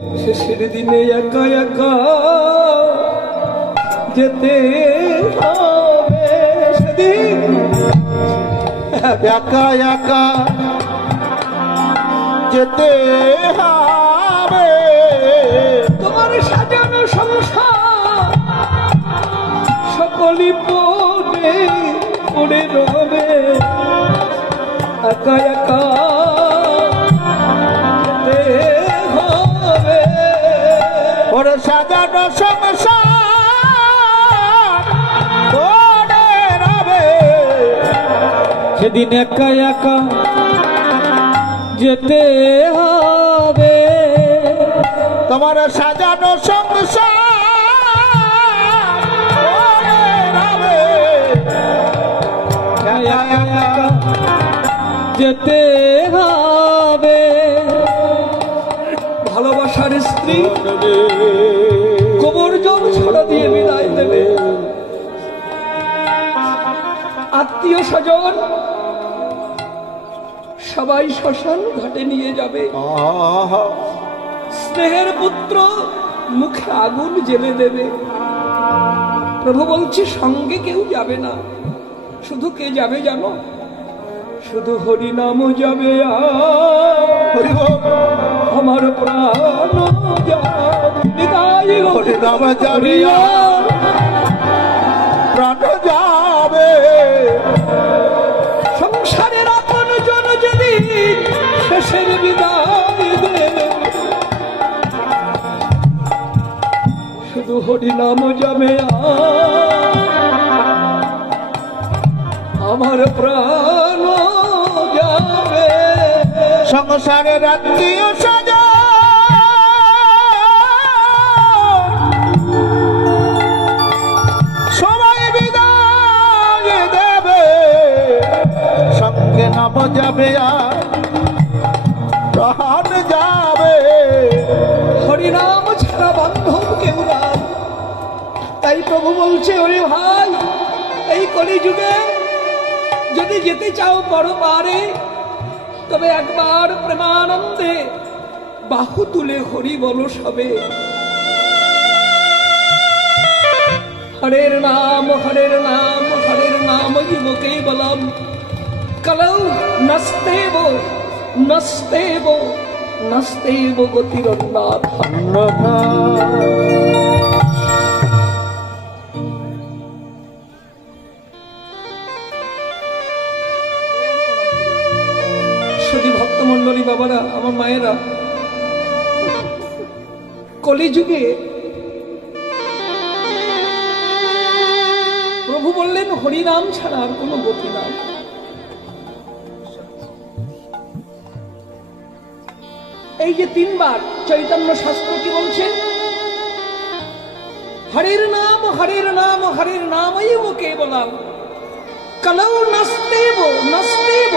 শেষের দিনে একা একা যেতে হবে সেদিন, একা একা যেতে হবে। তোমার সাজানো সংসার সকলই পড়ে পড়ে রবে, একা একা যেতে হবে। ওরে সাজানো সংসার পড়ে রবে, সেদিন একা একা যেতে হবে। তোমার সাজানো সংসার পড়ে রবে, একা একা যেতে হবে। ভালোবাসার স্ত্রী গোবর জল ছড়া দিয়ে বিদায় দেবে, আত্মীয় স্বজন সবাই শ্মশান ঘাটে নিয়ে যাবে। স্নেহের পুত্র মুখে আগুন জ্বেলে দেবে। প্রভু বলছে সঙ্গে কেউ যাবে না, শুধু কে যাবে জানো? শুধু হরিনাম যাবে, আমার প্রাণ যাবে, হরিনাম যাবে, প্রাণ যাবে। সংসারের আপন জন যদি শেষের বিদায় দেবে, শুধু হরিনাম যাবে, আমার প্রাণ যাবে। সংসারের আত্মীয় স্বজন সবাই বিদায় দেবে, সঙ্গে নাম যাবে আর প্রাণ যাবে। হরিনাম ছাড়া বান্ধব কেউ নাই। তাই প্রভু বলছে, ওরে ভাই, এই কলিযুগে যদি যেতে চাও বড় পারে, তবে একবার প্রেমানন্দে বাহু তুলে হরি বলো সবে। হরের নাম হরের নাম হরের নাম যুবকে বলম, কলৌ নস্তেব নস্তেব নস্তেব গতিরন্নাথ। সদী ভক্তমন্ডলী বাবারা, আমার মায়েরা, কলিযুগে প্রভু বললেন হরিনাম ছাড়া আর কোনো গতি নাই। এই যে তিনবার চৈতন্য শাস্ত্র কি বলছে? হরের নাম হরের নাম হরের নামৈব কেবলম, কলৌ নস্তেব নস্তেব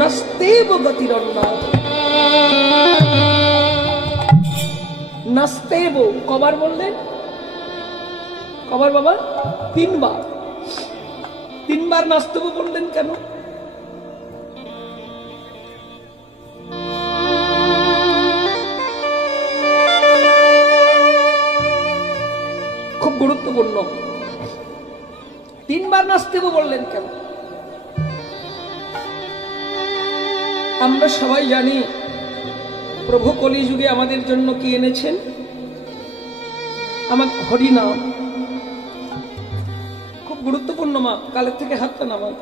নস্তেব গতিরন্নাথ। নস্তেব কবার বললেন? কবার বাবা? তিনবার। তিনবার নাস্তেব বললেন কেন? খুব গুরুত্বপূর্ণ। তিনবার নাস্তেব বললেন কেন? আমরা সবাই জানি প্রভু কলিযুগে আমাদের জন্য কি এনেছেন? আমার হরিনাম। খুব গুরুত্বপূর্ণ মা, কালের থেকে হাতটা নামান।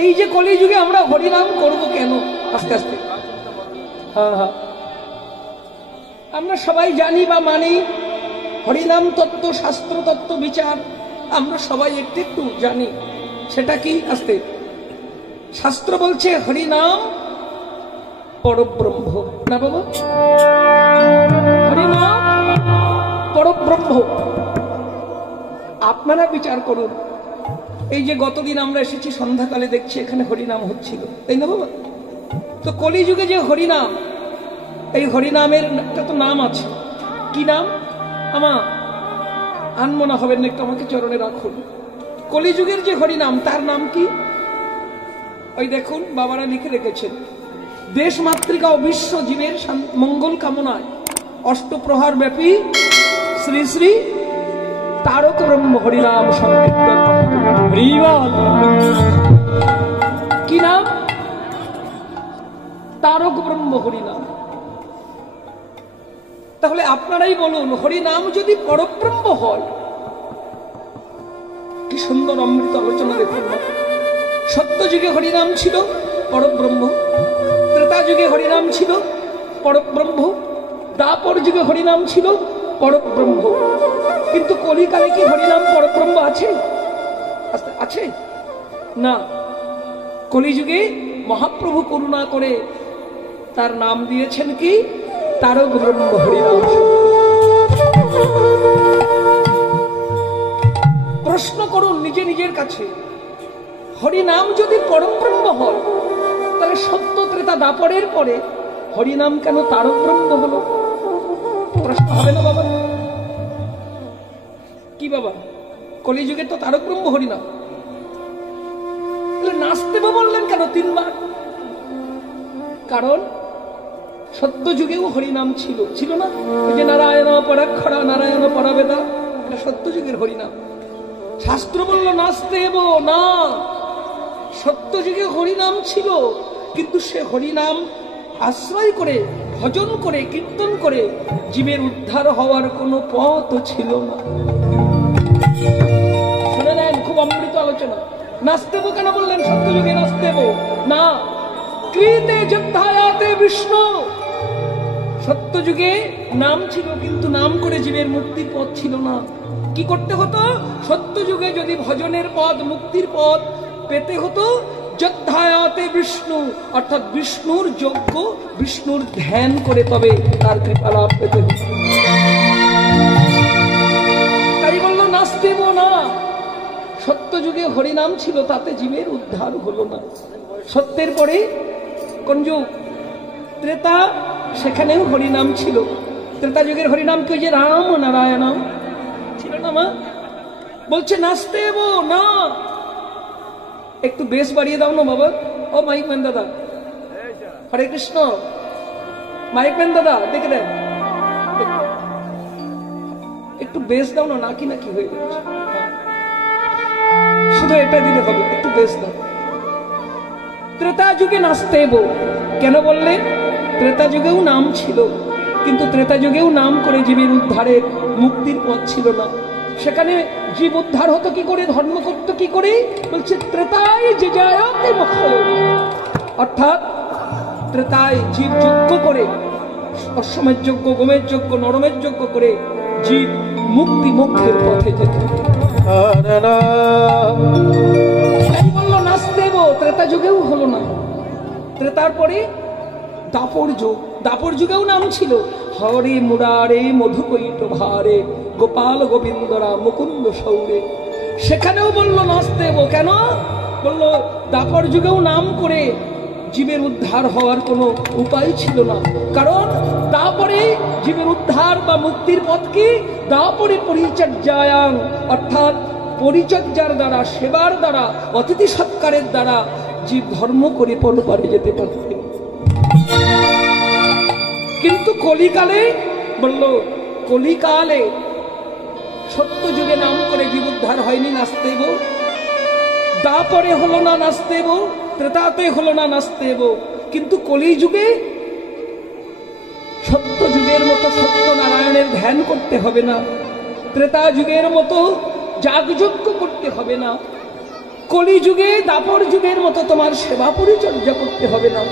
এই যে কলিযুগে আমরা হরিনাম করব কেন? আস্তে আস্তে। হ্যাঁ হ্যাঁ, আমরা সবাই জানি বা মানি হরিনাম তত্ত্ব, শাস্ত্র তত্ত্ব, বিচার আমরা সবাই একটু একটু জানি। সেটা কি? আস্তে। শাস্ত্র বলছে হরিনাম পরব্রহ্ম, না বাবা? হরিনাম পরব্রহ্ম। আপনারা বিচার করুন, এই যে গতদিন আমরা এসেছি সন্ধ্যাকালে দেখছি এখানে হরিনাম হচ্ছিল, তাই না বাবা? তো কলিযুগে যে হরিনাম, এই হরিনামের একটা তো নাম আছে। কি নাম? আমা আনমনা হবেন না, একটু আমাকে চরণে রাখুন। কলিযুগের যে হরিনাম, তার নাম কি? ওই দেখুন বাবারা লিখে রেখেছেন, দেশ মাতৃকা ও বিশ্ব জীবের মঙ্গল কামনায় অষ্টপ্রহার ব্যাপী শ্রী শ্রী তারক ব্রহ্ম হরিনাম সংকীর্তন। কি নাম? তারক ব্রহ্ম হরিনাম। তাহলে আপনারাই বলুন, হরিনাম যদি পরব্রহ্ম হয়, কি সুন্দর অমৃত আলোচনা দেখুন। সত্য যুগে হরিনাম ছিল পরব্রহ্ম, ত্রেতা যুগে হরিনাম ছিল পরব্রহ্ম, দ্বাপর যুগে হরিনাম ছিল পরব্রহ্ম। কিন্তু কলিকালে কি হরিনাম পরব্রহ্ম আছে? আছে না। কলিযুগে মহাপ্রভু করুণা করে তার নাম দিয়েছেন কি? তারক ব্রহ্ম হরিনাম। প্রশ্ন করুন নিজে নিজের কাছে, হরিনাম যদি পরব্রহ্ম হয়, তাহলে সত্য ত্রেতা দাপরের পরে হরিনাম কেন তারক ব্রহ্ম হলো? প্রশ্ন হবে না বাবা? কি বাবা, কলিযুগে তো তারক ব্রহ্ম হরিনাম, নাচদেব বললেন কেন 3 বার? কারণ সত্য যুগেও হরিনাম ছিল, ছিল না? ওই যে নারায়ণ পরাক্ষরা নারায়ণ পরাবেদা, এটা সত্য যুগের হরিনাম। শাস্ত্র বলল নাচদেব না, সত্য যুগে হরিনাম ছিল, কিন্তু সে হরিনাম আশ্রয় করে ভজন করে কীর্তন করে জীবের উদ্ধার হওয়ার কোনো পথ ছিল না। শুনে নেন, খুব অমৃত আলোচনা। নাচদেব কেন বললেন সত্য যুগে? নাচদেব না, কৃতে যোদ্ধায়াতে বিষ্ণু। সত্য যুগে নাম ছিল, কিন্তু নাম করে জীবের মুক্তির পথ ছিল না। কি করতে হতো? সত্য যুগে যদি ভজনের পথ, মুক্তির পথ পেতে হতো, যোদ্ধায়াতে বিষ্ণু, অর্থাৎ বিষ্ণুর যজ্ঞ, বিষ্ণুর ধ্যান করে তবে তার কৃপা লাভ পেতে হতো। তাই বললো নাচদেব না। সত্য যুগে হরিনাম ছিল, তাতে জীবের উদ্ধার হলো না। সত্যের পরে কোন যুগ? ত্রেতা, সেখানেও হরিনাম ছিল। ত্রেতা যুগের হরিনাম কি? যে রাম নারায়ণ ছিল না মা? বলছে নাচদেব না। একটু বেশ বাড়িয়ে দাও না বাবা। ও মাইক ম্যান দাদা, হরে কৃষ্ণ, মাইক ম্যান দাদা দেখে দেন, একটু বেশ দাও না, নাকি নাকি হয়ে যাচ্ছে। শুধু এটা দিলে হবে, একটু বেশ দাও। ত্রেতা যুগে নাচদেব কেন বললেন? ত্রেতা যুগেও নাম ছিল, কিন্তু ত্রেতা যুগেও নাম করে জীবের উদ্ধারের মুক্তির পথ ছিল না। সেখানে জীব উদ্ধার হতো কি করে, ধর্ম করত কি করে? বলছে ত্রেতায় যে যায়াতে মুখ্য, অর্থাৎ ত্রেতায় জীব যজ্ঞ করে, অশ্বমের যজ্ঞ, গোমের যজ্ঞ, নরমের যজ্ঞ করে জীব মুক্তি মোক্ষের পথে যেত। বললো নাচদেব, ত্রেতা যুগেও হলো না। ত্রেতার পরে দাপর যুগ, দাপর যুগেও নাম ছিল হরে মুরারে মধুকৈট ভারে গোপাল গোবিন্দরা মুকুন্দ সৌরে। সেখানেও বললো নাচদেব কেন? বললো দাপর যুগেও নাম করে জীবের উদ্ধার হওয়ার কোনো উপায় ছিল না। কারণ দাপরে জীবের উদ্ধার বা মুক্তির পথ কি? দাপরে পরিচর্যায়াং, অর্থাৎ পরিচর্যার দ্বারা, সেবার দ্বারা, অতিথি সৎকারের দ্বারা জীব ধর্ম করে পরপারে যেতে পারতেন। কিন্তু কলিকালে বলল, কলিকালে সত্য যুগে নাম করে জীব উদ্ধার হয়নি, নাচদেব। দাপরে হলো না নাচদেব, ত্রেতাতে হলো না নাচদেব, কিন্তু কলি যুগে সত্য যুগের মতো সত্য নারায়ণের ধ্যান করতে হবে না, ত্রেতা যুগের মতো যাগযজ্ঞ করতে হবে না, কলি যুগে দাপর যুগের মতো তোমার সেবা পরিচর্যা করতে হবে না।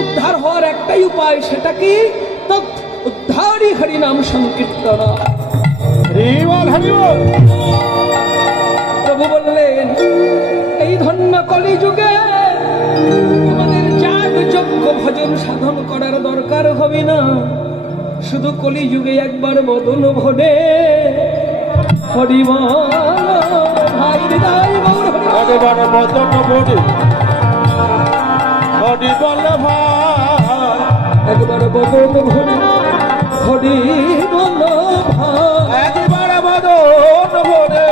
উদ্ধার হওয়ার একটাই উপায়, সেটা কি? তৎ উদ্ধারী হরিনাম সংকীর্তন। প্রভু বললেন এই ধন্য কলি যুগে আমাদের যাগযজ্ঞ ভজন সাধন করার দরকার হবে না। শুধু কলি যুগে একবার বদন ভরে হরিবল ভাই হৃদয় গৌর একবার বদন ভরে হরিবল ভাই, একবার বদন ভরে হরিবল ভাই, একবার বদন ভরে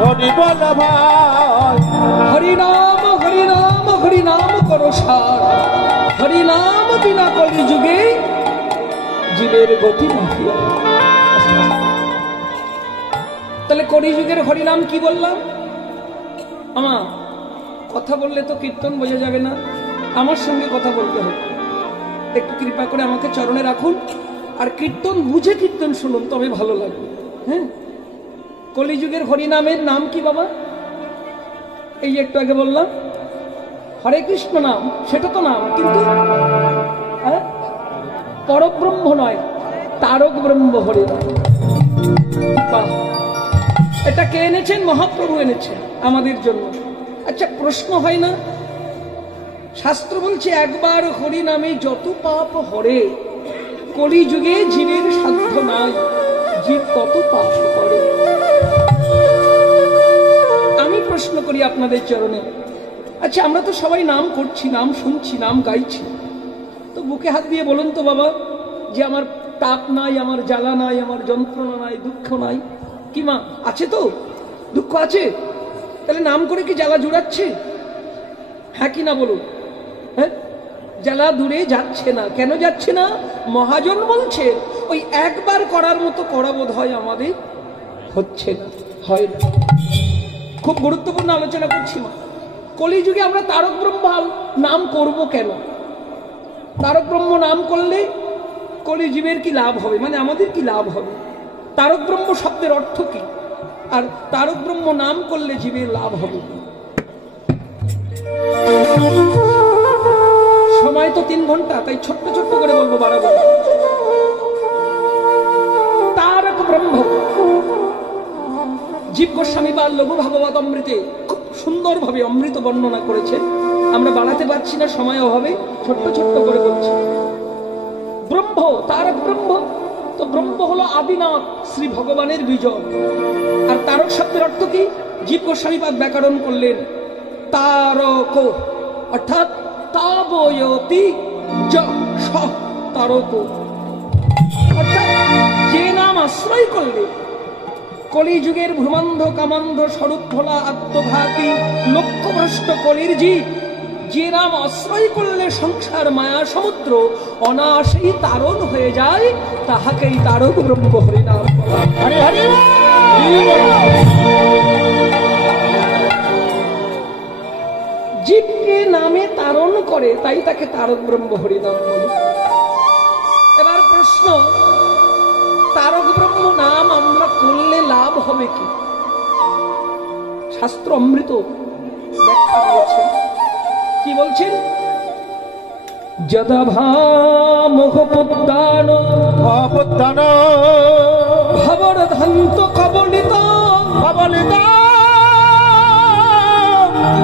হরিবল ভাই। হরিনাম হরিনাম হরিনাম করো সার, হরিনাম বিনা কলিযুগে জীবের গতি নাহিয়া। তাহলে কলিযুগের হরিনাম কি বললাম? আমার কথা বললে তো কীর্তন বোঝা যাবে না, আমার সঙ্গে কথা বলতে হবে। একটু কৃপা করে আমাকে চরণে রাখুন, আর কীর্তন বুঝে কীর্তন শুনুন, তবে ভালো লাগবে। হ্যাঁ, কলিযুগের হরিনামের নাম কি বাবা? এই একটু আগে বললাম হরে কৃষ্ণ নাম, সেটা তো নাম, কিন্তু পরব্রহ্ম নয়, তারক ব্রহ্ম হরিনাম। বাহ, এটা কে এনেছেন? মহাপ্রভু এনেছেন আমাদের জন্য। আচ্ছা, প্রশ্ন হয় না, শাস্ত্র বলছে একবার হরি নামে যত পাপ হরে, কলিযুগে জীবের সাধ্য নাই, জীব কত পাপ করে। আমি প্রশ্ন করি আপনাদের চরণে, আচ্ছা আমরা তো সবাই নাম করছি, নাম শুনছি, নাম গাইছি, তো বুকে হাত দিয়ে বলুন তো বাবা, যে আমার তাপ নাই, আমার জ্বালা নাই, আমার যন্ত্রণা নাই, দুঃখ নাই। কি মা, আছে তো? দুঃখ আছে? তাহলে নাম করে কি জ্বালা জুড়াচ্ছে? হ্যাঁ কি না বলুন? হ্যাঁ, জ্বালা দূরে যাচ্ছে না। কেন যাচ্ছে না? মহাজন বলছে ওই একবার করার মতো করা বোধ হয় আমাদের হচ্ছে না, হয় না। খুব গুরুত্বপূর্ণ আলোচনা করছি মা। কলিযুগে আমরা তারক ব্রহ্ম নাম করব কেন? তারক ব্রহ্ম নাম করলে কলিজীবের কি লাভ হবে, মানে আমাদের কি লাভ হবে? তারক ব্রহ্ম শব্দের অর্থ কি, আর তারক ব্রহ্ম নাম করলে জীবের লাভ হবে? সময় তো 3 ঘন্টা, তাই ছোট্ট ছোট্ট করে বলবো, বাড়াবো। তারক ব্রহ্ম জীব গোস্বামী বা লঘু ভাগবত অমৃতে খুব সুন্দরভাবে অমৃত বর্ণনা করেছে। আমরা বাড়াতে পারছি না, সময় অভাবে ছোট্ট ছোট্ট করে বলছি। ব্রহ্ম, তারক ব্রহ্ম, তো ব্রহ্ম হলো আদিনাথ, শ্রী ভগবানের বিজয়। আর তারক শব্দের অর্থ কি? জীব গোস্বামী পাদ ব্যাকরণ করলেন তারক, অর্থাৎ তাবয়তি য তারক, অর্থাৎ যে নাম আশ্রয় করলে কলিযুগের ভ্রমান্ধ কামান্ধ স্বরূপ ভোলা আত্মঘাতী লক্ষ্যভ্রষ্ট কলির জীব, যে নাম আশ্রয় করলে সংসার মায়া সমুদ্র অনায়াসেই তারণ হয়ে যায়, তাহাকেই তারক ব্রহ্ম হরিনাম বলা। হরি হরি। জীবকে নামে তারণ করে, তাই তাকে তারক ব্রহ্ম হরিনাম বলে। এবার প্রশ্ন, তারক ব্রহ্ম নাম আমরা করলে লাভ হবে কি? শাস্ত্র অমৃত ব্যাখ্যা করেছে। কি বলছেন? যদা ভামোহপুত্তান ভবরধান্ত কবলিত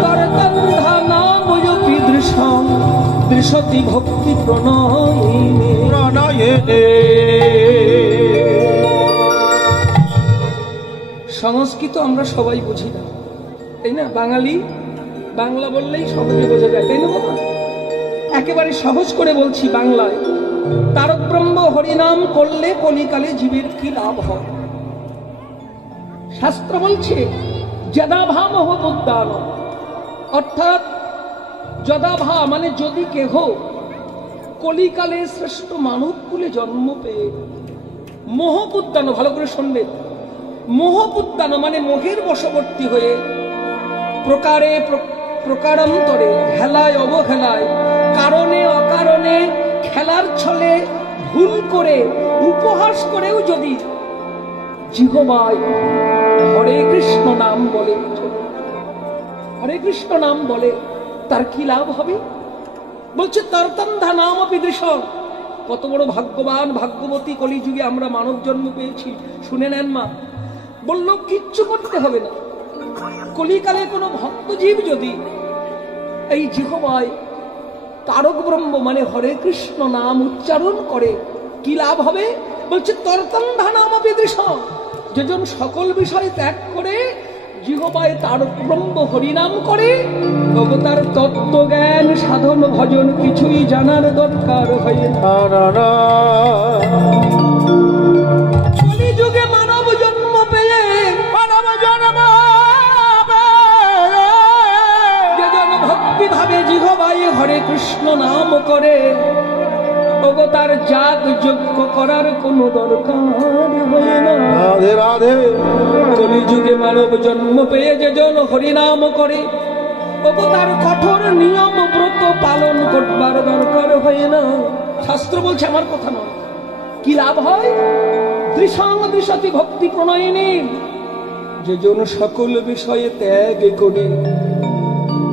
তরতন্ধানাময়পি দৃশং দৃশতি ভক্তি প্রণয়িনে। সংস্কৃত আমরা সবাই বুঝি না, তাই না? বাঙালি, বাংলা বললেই সহজে বোঝা যায়, তাই না বাবা? একেবারে সহজ করে বলছি বাংলায়। তারক ব্রহ্ম হরিনাম করলে কলিকালে জীবের কি লাভ হয়? শাস্ত্র বলছে যদাভামহ বুদ্ধান, অর্থাৎ যদাভা মানে যদি কেহ কলিকালে শ্রেষ্ঠ মানব কুলে জন্ম পেয়ে মোহপুত্তান, ভালো করে শুনবেন, মোহপুত্তান মানে মোহের বশবর্তী হয়ে প্রকারে প্রকারান্তরে হেলায় অবহেলায় কারণে অকারণে খেলার ছলে ভুল করে উপহাস করেও যদি জিহ্বায় হরে কৃষ্ণ নাম বলে, হরে কৃষ্ণ নাম বলে, তার কি লাভ হবে? বলছে তরতন্ধা নাম বিদৃশং। কত বড় ভাগ্যবান ভাগ্যবতী কলিযুগে আমরা মানব জন্ম পেয়েছি, শুনে নেন মা। বলল কিচ্ছু করতে হবে না, কলিকালে কোনো ভক্ত জীব যদি এই জিহ্বায় তারক ব্রহ্ম মানে হরে কৃষ্ণ নাম উচ্চারণ করে, কি লাভ হবে? বলছে তরতন্ধা নাম বিদৃশং, যেজন সকল বিষয় ত্যাগ করে জিহ্বায় তারক ব্রহ্ম হরিনাম করে, তার তত্ত্ব জ্ঞান সাধন ভজন কিছুই জানার দরকার হয় না। কলিযুগে মানব জন্ম পেয়ে যেজন ভক্তি ভাবে জিহ্বায় হরে কৃষ্ণ নাম করে, ওগো তার যাগ যজ্ঞ করার কোনো দরকার হয় না। রাধে রাধে। কলিযুগে মানব জন্ম পেয়ে যেজন হরিনাম করে, ওগো তার কঠোর নিয়ম ব্রত পালন করবার দরকার হয় না। শাস্ত্র বলছে, আমার কথা নয়। কি লাভ হয়? দৃশাং দৃশতি ভক্তি প্রণয়িনী, যেজন সকল বিষয়ে ত্যাগ করে,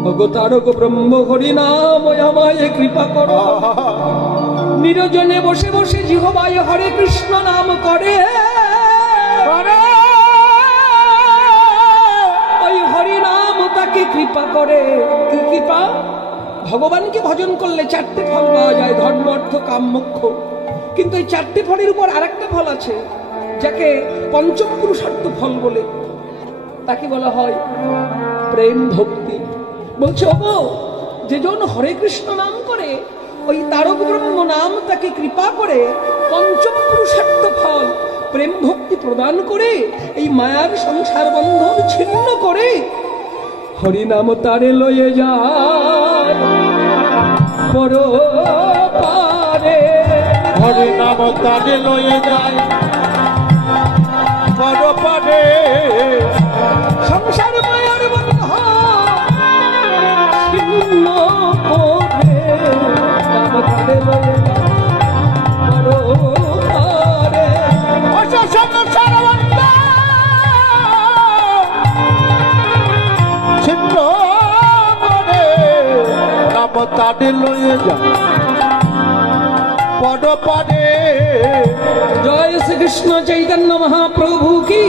ওগো তারক ব্রহ্ম হরিনাম আমায় কৃপা করো। নিরজনে বসে বসে জিহ্বায় হরে কৃষ্ণ নাম করে, ওই হরিনাম তাকে কৃপা করে। কি কৃপা? ভগবানকে ভজন করলে চারটে ফল পাওয়া যায়, ধর্ম অর্থ কাম মোক্ষ। কিন্তু এই চারটে ফলের উপর আরেকটা ফল আছে, যাকে পঞ্চম পুরুষার্থ ফল বলে, তাকে বলা হয় প্রেম ভক্তি। বলছে, ওগো যেজন হরে কৃষ্ণ নাম করে, ওই তারক ব্রহ্ম নাম তাকে কৃপা করে পঞ্চম পুরুষার্থ ফল প্রেম ভক্তি প্রদান করে, এই মায়ার সংসার বন্ধন ছিন্ন করে হরিনাম তারে লয়ে যায় পরপারে। হরিনাম তারে লয়ে যায় পরপারে। সংসার মায়ার বন্ধন ছিন্ন করে নাম তারে লয়ে যায় পরপারে। সংসার বন্ধন ছিন্ন করে নাম তারে লয়ে যায় পরপারে। জয় শ্রীকৃষ্ণ চৈতন্য মহাপ্রভু কি।